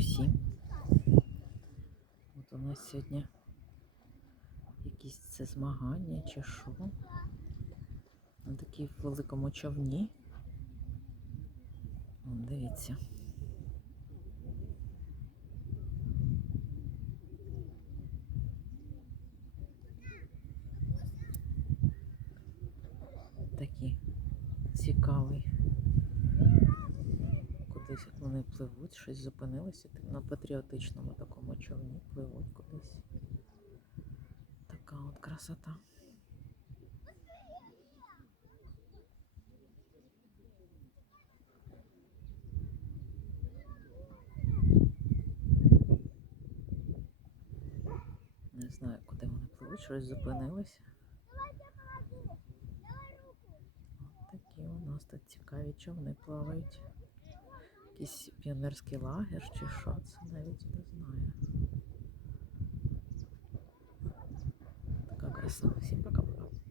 усім. От у нас сьогодні якісь це змагання чи що. На такій великому човні. Вон, дивіться. Такі цікавий. Кудись вони пливуть, щось зупинилося на патріотичному такому човні пливуть кудись. Така от красота. Не знаю, куди вони пливуть, щось зупинилося. Такі у нас тут цікаві човни плавають. Якийсь піонерський лагер чи що це навіть не знаю. Така краса. Всім пока.